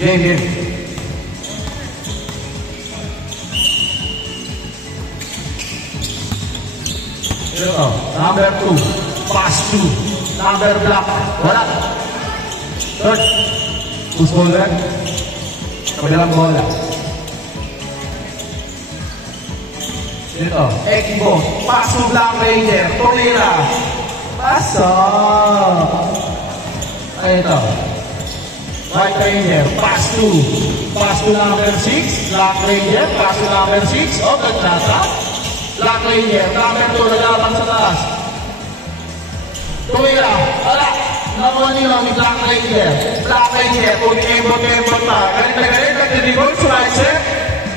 Game. Ito, number 2. Pass 2. Number block. Wala. Third. Push ball rin. Kabilang bola. Ito, Ekibo. Pass to Black Ranger. Tumira. Pasok. Ito. White Ranger. Pass to number 6. Black Ranger. Pass to number 6. O, nagtata. Black Ranger. Number 2. Naglaban sa taas. Tumira. Wala. Nakuha nyo ni Black Ranger. Black Ranger. Kung kembot pa. Galit na galit. Nagdidibol. Slice.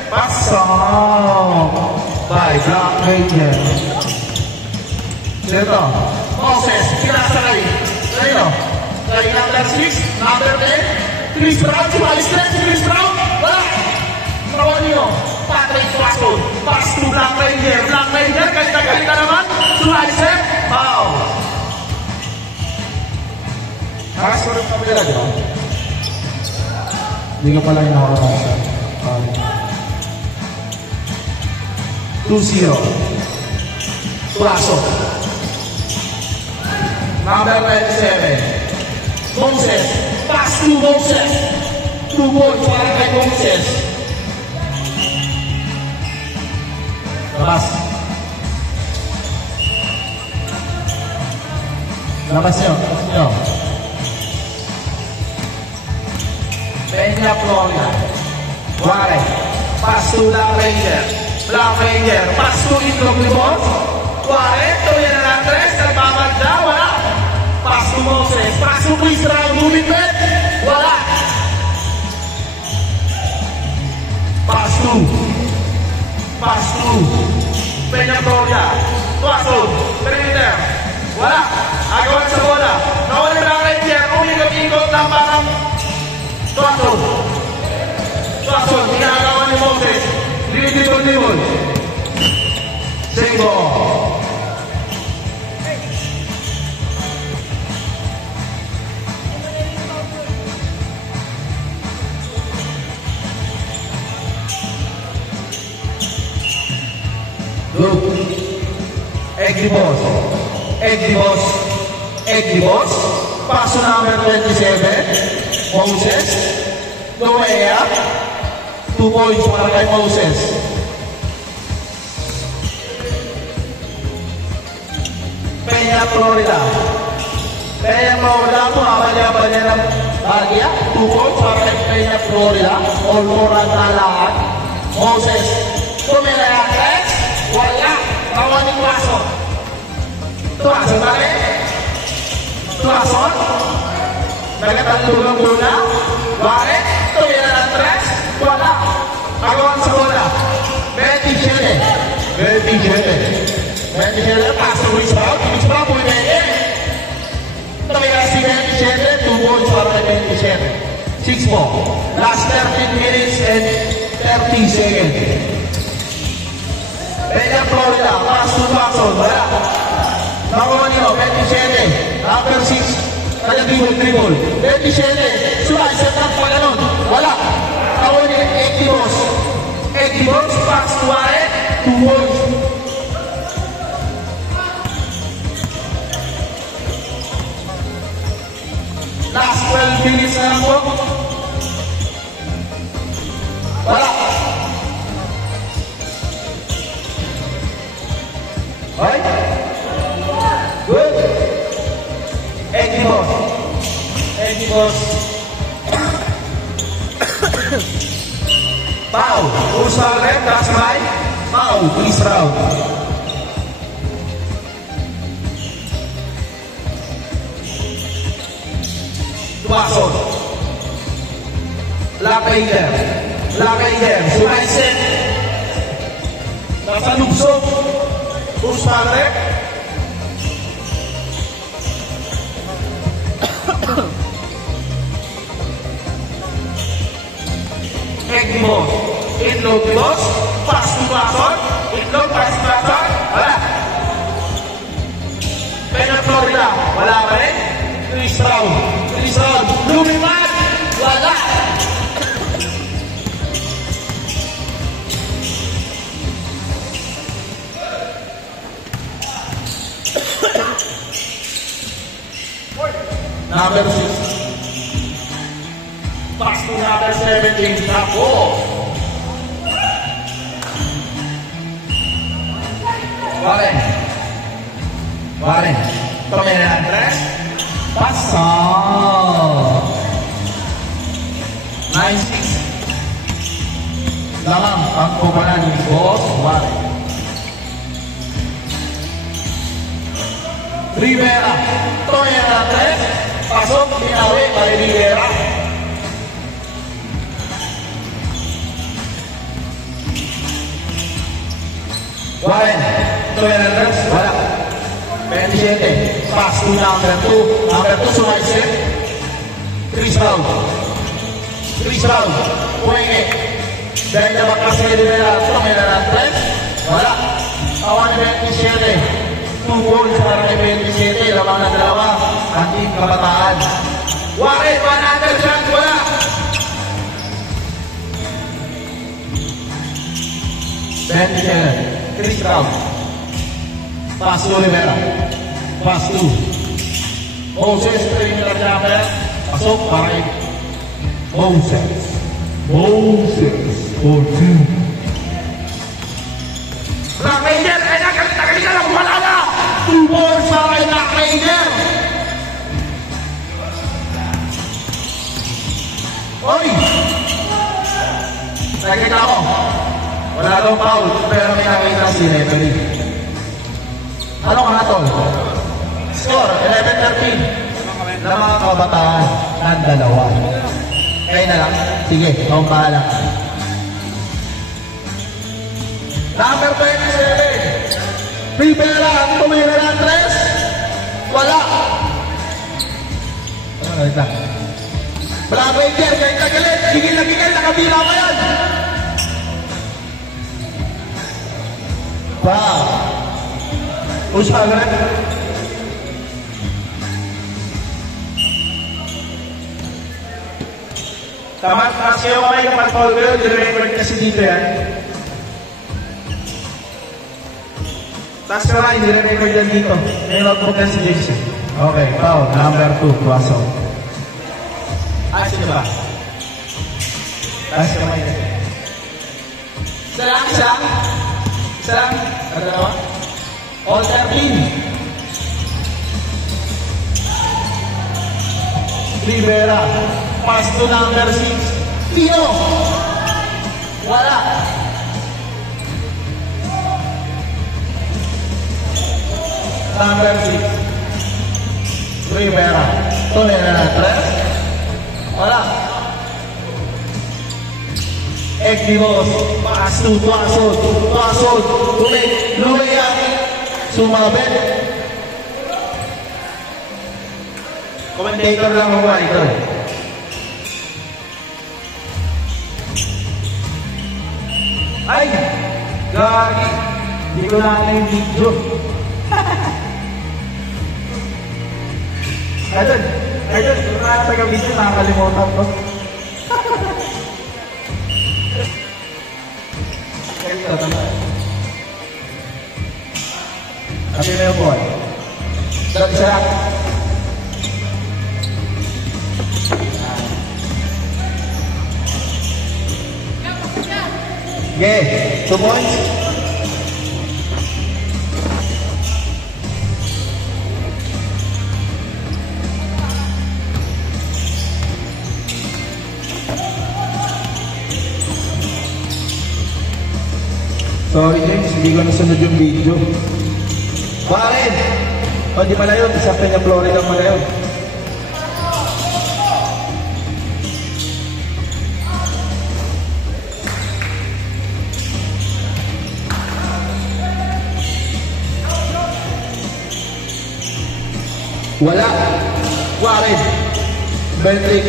Pasok. By Black Ranger. Ito. Moses. Pinasakay. Ito. Kaya number 6. Number 10. Chris Brown. Sumalis na si Chris Brown. Wala. Nakuha nyo. Patrick Watson. Pass to Black Ranger. Black Ranger. Galit na naman. Slice. Foul. Nakasunod ka pala, di ba? Hindi ka pala yung nakakasa. 2-0. Tulaso. Number 97. Moses. Pass to Moses. 2 points para kay Moses. Labas. Labas nyo. Peña Florida. Ware. Pass to Black Ranger. Black Ranger. Pass to Itlog Limon. Ware. Tuloy na ng 3. Nagbabagda. Wala. Pass to Moses. Pass to Chris Brown. Lumipit. Wala. Pass to Peña Florida. Tuaso. Perimeter. Wala. Agawan sa bola. Nawala Black Ranger. Umikot-ikot ng parang Tuaso, ginagawa ni Moses. Libon. Singbo. Look. Egg boss. Paso number 27. Moses. Noea. 2 points para kay Moses. Peña Florida. Bumabalik ng Bagia. 2 points para kay Peña Florida. All for ang talaan. Moses. Tumira yung Rex. Wala. Kawaning Tuaso. Tuaso balik. Tuaso. Nagkatulong muna. Bakit? Tumira ng 3. Wala. Agawan sa bola. 27. Paso Chris Brown. Chris Brown pwede. Tumira si 27. 2 points para kay 27. 6 more. Last 13 minutes and 30 seconds. Peña Florida. Pass to Watson. Wala. Nakuha niyo. 27. Number 6. Kaya dribble. 27. Sulay sa trap pa ganon. Wala. Tawag niya Ekibos. Pass to Ware. 2 points. Last 12 minutes na lang po. Wala. Okay? Good. Ekibos. Pau. Usal red. That's right. Pau. Chris Brown. Tuaso. Black Ranger. Sumaisip. Nasa lubsog. Usal red. Ekibos. Itlog Boss. Pass to Watson. Itlog. Pass to Watson. Wala. Peña Florida. Wala pa rin. Chris Brown. Lumipat. Wala. Pass to number 17, Tapo. Warren. Tumira ng 3. Pasok. 9-6. Lamang ang kubalan ni Boss Warren. Rivera. Tumira ng 3. Pasok. Binawi kay Rivera. Warren. Tumira ng 3. Wala. 27. Pass to number 2. Number 2 sumaisip. Chris Brown. Puwede. Dahil na makasi ni Rivera. Tumira ng 3. Wala. Awan ni 27. 2 goals para kay 27. Lamang na 2. Ang team Kabataan. Warren, 100 chance. Wala. Chris Brown. Pass to Rivera. Pass to Moses. Perimeter jumper. Pasok para kay Moses. For 2. Black Ranger. Kalita lang. Wala na. 2 balls para kay Black Ranger. Oy! Nakita ko. Wala daw foul. Pero may nakita si referee. Ano ka na tol? Score, 11-13. Na mga Kabataan ng 2. Kaya na lang. Sige, akong bahala. Number 27. Rivera, tumira ng 3. Wala. Ano na? Black Ranger, kahit nagalit. Gigil na gigil, nakabila pa yan. Wow. Usahalan. Tama, kasi yung kamay kapag Paul Bell, dire-record kasi dito yan. Taas ka lang, dire-record yan dito. May notebook na si Jason. Okay, Paul, number 2, Tuaso. Sino ba? Taas ka kamay na. Isa lang. Ano naman? All 13. Rivera. Pass to number 6. Tino. Wala. Number 6. Rivera. Tumira na 3. Wala. Ekdivos. Pass to Tuasod. Lumaya. Sumabit. Commentator lang ako ito. Ay! Gagi! Hindi ko na yung video. Idol! Kung nakataga-video, nakakalimutan ko. Ito, tama. Kasi na yung ball. Isa lang. Okay, 2 points. Sorry James, hindi ko nasunod yung video. Bakit? O di pala yun, sa Peña Florida pala yun. Wala. Warren. 24,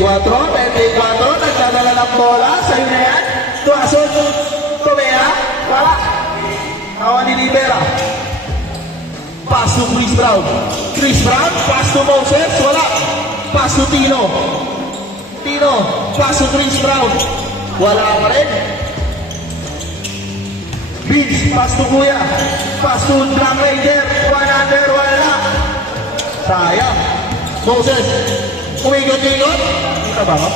nagdadala ng bola. Sa'yo na yan. Tuason. Tumea. Wala. Awan ni Rivera. Pass to Chris Brown. Pass to Moses. Wala. Pass to Tino. Pass to Chris Brown. Wala pa rin. Vince. Pass to Kuya. Pass to Black Ranger. 100. Wala. Sayang. Moses. Umigot-igot. Kita ba ko?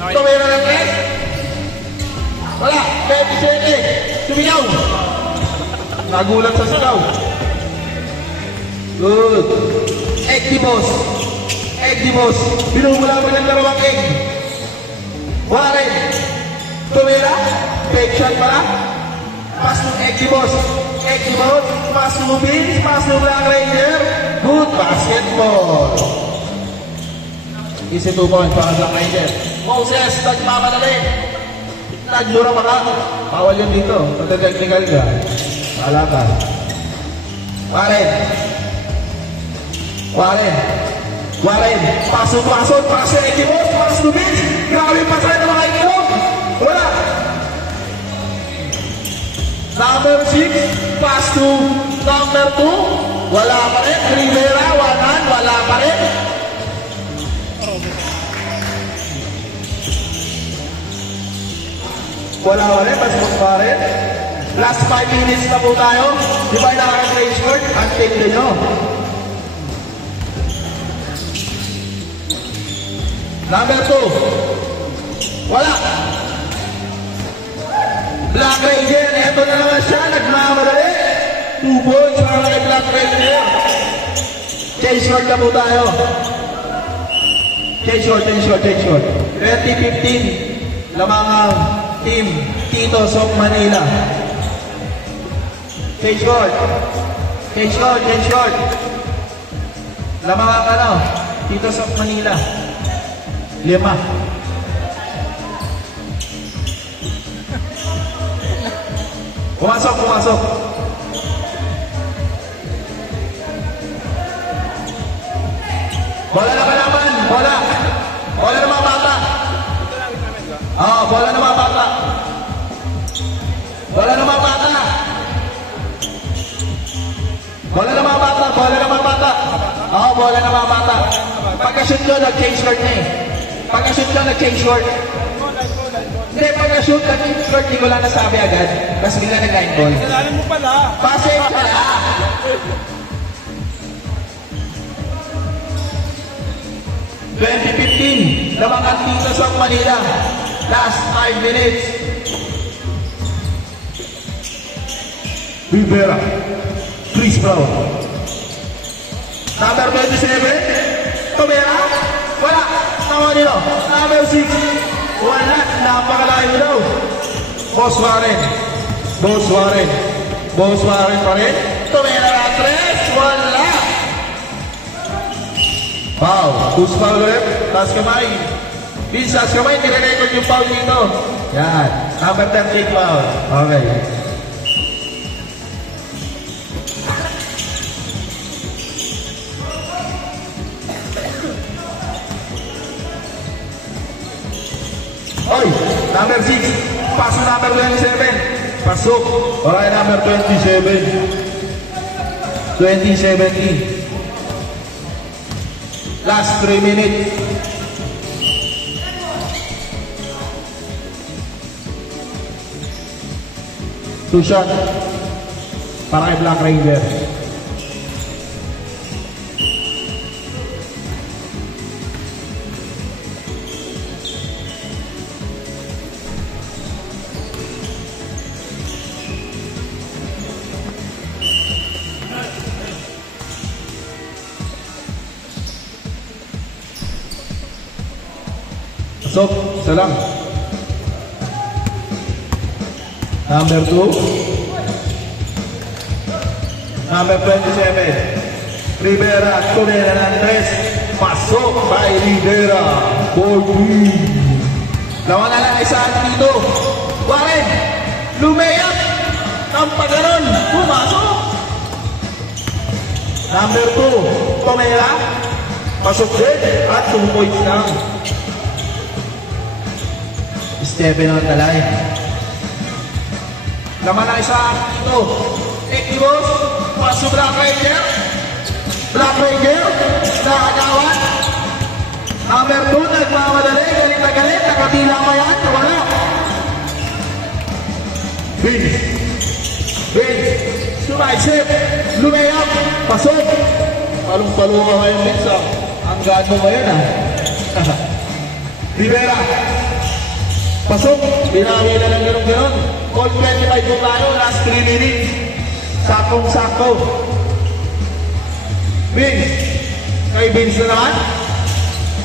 Tumira ng 3. Wala. 27. Sumigaw. Nagulat sa sigaw. Good. Egg di boss. Egg di boss. Binumula mo ng dalawang egg. Warren. Tumira. Fake shot pala. Pass to egg di boss. Egg di boss. Pass to Vince. Pass to Black Ranger. Good basketball. Easy 2 points para Black Ranger. Moses, nagmamadali. Nagmura pa ka. Bawal yun dito. Pagka-technical ka. Wala ka. Warren. Warren. Warren. Pasok. Pasok. Egg di boss. Pass to Vince. Grabe pa sa'yo na mga ikinom. Wala. Number 6, pass to number 2. Wala pa rin. Rivera, wala pa rin. Wala pa rin. Pasok pa rin. Last 5 minutes na po tayo. Di ba nakaka-trade short? Ang tignan nyo. Number 2. Wala. Black Ranger, eto na naman siya, nagmamadali. 2 points para kay Black Ranger. Change short na po tayo. Change short. 2015, lamang ang team Titos of Manila. Change short. Lamang ang Titos of Manila. 5. Pumasok. Bola na kalaban. Bola na mga bata. Bola na mga bata. Bola na mga bata. Pagka-shoot ko, nag-change short na eh. Hindi, pagka-shoot, nag-change short, di ko lang nasabi agad. Tapos bigla nag-line ball. Kasalanan mo pala. Pasig pala. 2015, lamang ang Titos of Manila. Last 5 minutes. Rivera. Chris Brown. Number 27. Tumira. Wala. Tawa nilo. Number 6. Wala. Napakalayo daw. Boss Warren pa rin. Tumira na 3. Wala. Foul. Who's foul ulit? Taas kamay. Vince, taas kamay. Nire-record yung foul dito. Yan. Number 13 foul. Okay. Oy, number 6. Pasok number 27. Pasok. Alright, number 27. 2017. Last 3 minutes. Two shot para kay Black Ranger. So, isa lang. Number 2. Number 27. Rivera, Tumira ng 3. Pasok by Rivera. 14. Lawan na lang isa dito. Warren, lumayap. Tampaganon, pumasok. Number 2. Tumira. Pasok din. At 2 points lang. Stephen on the line. Laman na isa dito. Ekibos. Pasok Black Ranger. Nakagawan. Number 2. Nagmamadali. Galit na galit. Nakabila pa yan. Wala. Vince. Sumaisip. Lumayap. Pasok. Palong-palo ka ngayon, Vince. Ang gano mo yun, ha? Rivera. Pasok. Binawi na lang gano'n. All 25 po tayo. Last 3 minutes. Sakong-sako. Vince. Kay Vince na naman.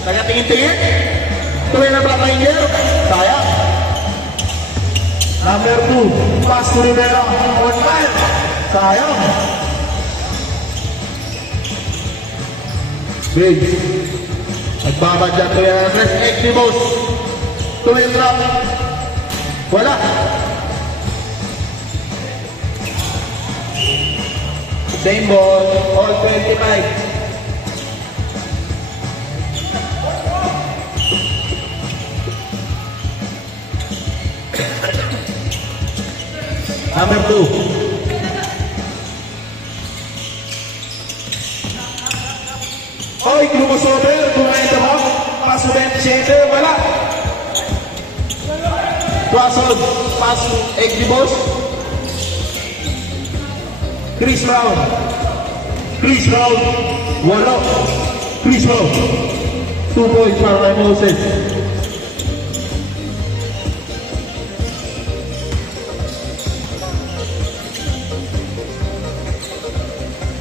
Kaya tingin-tingin. Tuloy na Black Ranger. Sayang. Number 2. Pass to Rivera. On time. Sayang. Vince. Nagbabadya to yan. Rest Activos. Tuloy drop. Wala. Same ball. All 25. Number 2. Oy, crossover. Kumenta mo. Paso 27. Wala. Tuasod. Paso Activos. Chris Brown. Chris Brown. Wala. Chris Brown. 2 points para kay Moses.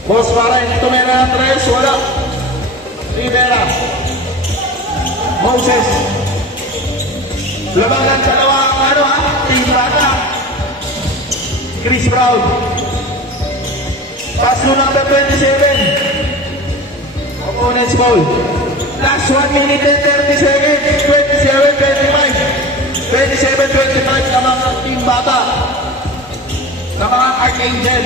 Boss para rin, tumira ng 3, wala. Rivera. Moses. Labangan dalawang Team Bata. Chris Brown. Pass to number 27. Opponent's ball. Last 1 minute and 30 seconds. 27-25. 27-25 naman ang Team Bata. Sa mga Archangel.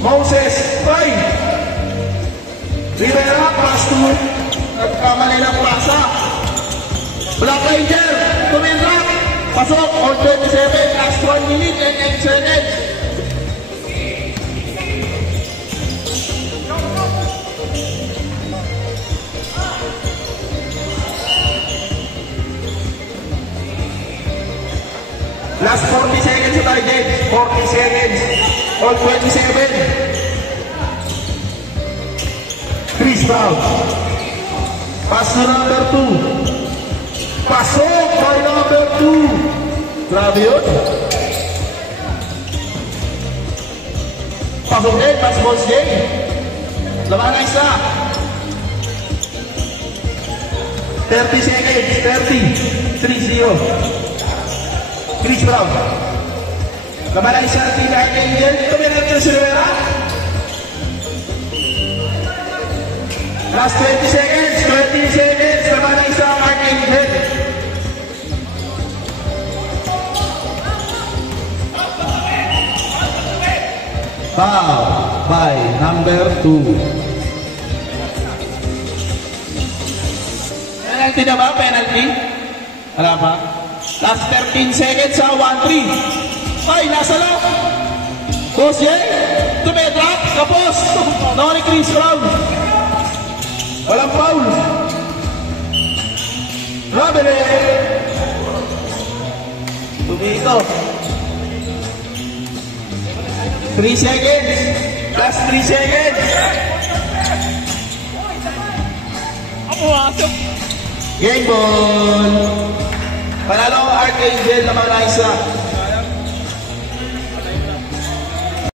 Moses, 5. Rivera, pass to. Nagkamali ng pasa. Black Ranger, tumindrak. Pasok, on 27, last 1 minute and 8 seconds. Last 40 seconds sa target. 40 seconds. On 27. Chris Brown. Pass to number 2. Pasok by number 2. Grabe yun. Pasok din. Pass balls din. Laman na isa. 30 seconds. 30. 3-0. Chris Brown. Laman na isa. Team Archangel. Ito may natin si Rivera. Last 20 seconds. 20 seconds. Laman na isa. Archangel. Foul by number 2. Penalty na ba? Penalty? Wala pa? Last 13 seconds sa 1-3. Ay, nasa lang. Boss Jay, tumedrak, kapos. Nori Chris Brown. Walang foul. Rabele. Tumito. 3 seconds. Last 3 seconds. Game ball. Panalo Archangel naman na isa.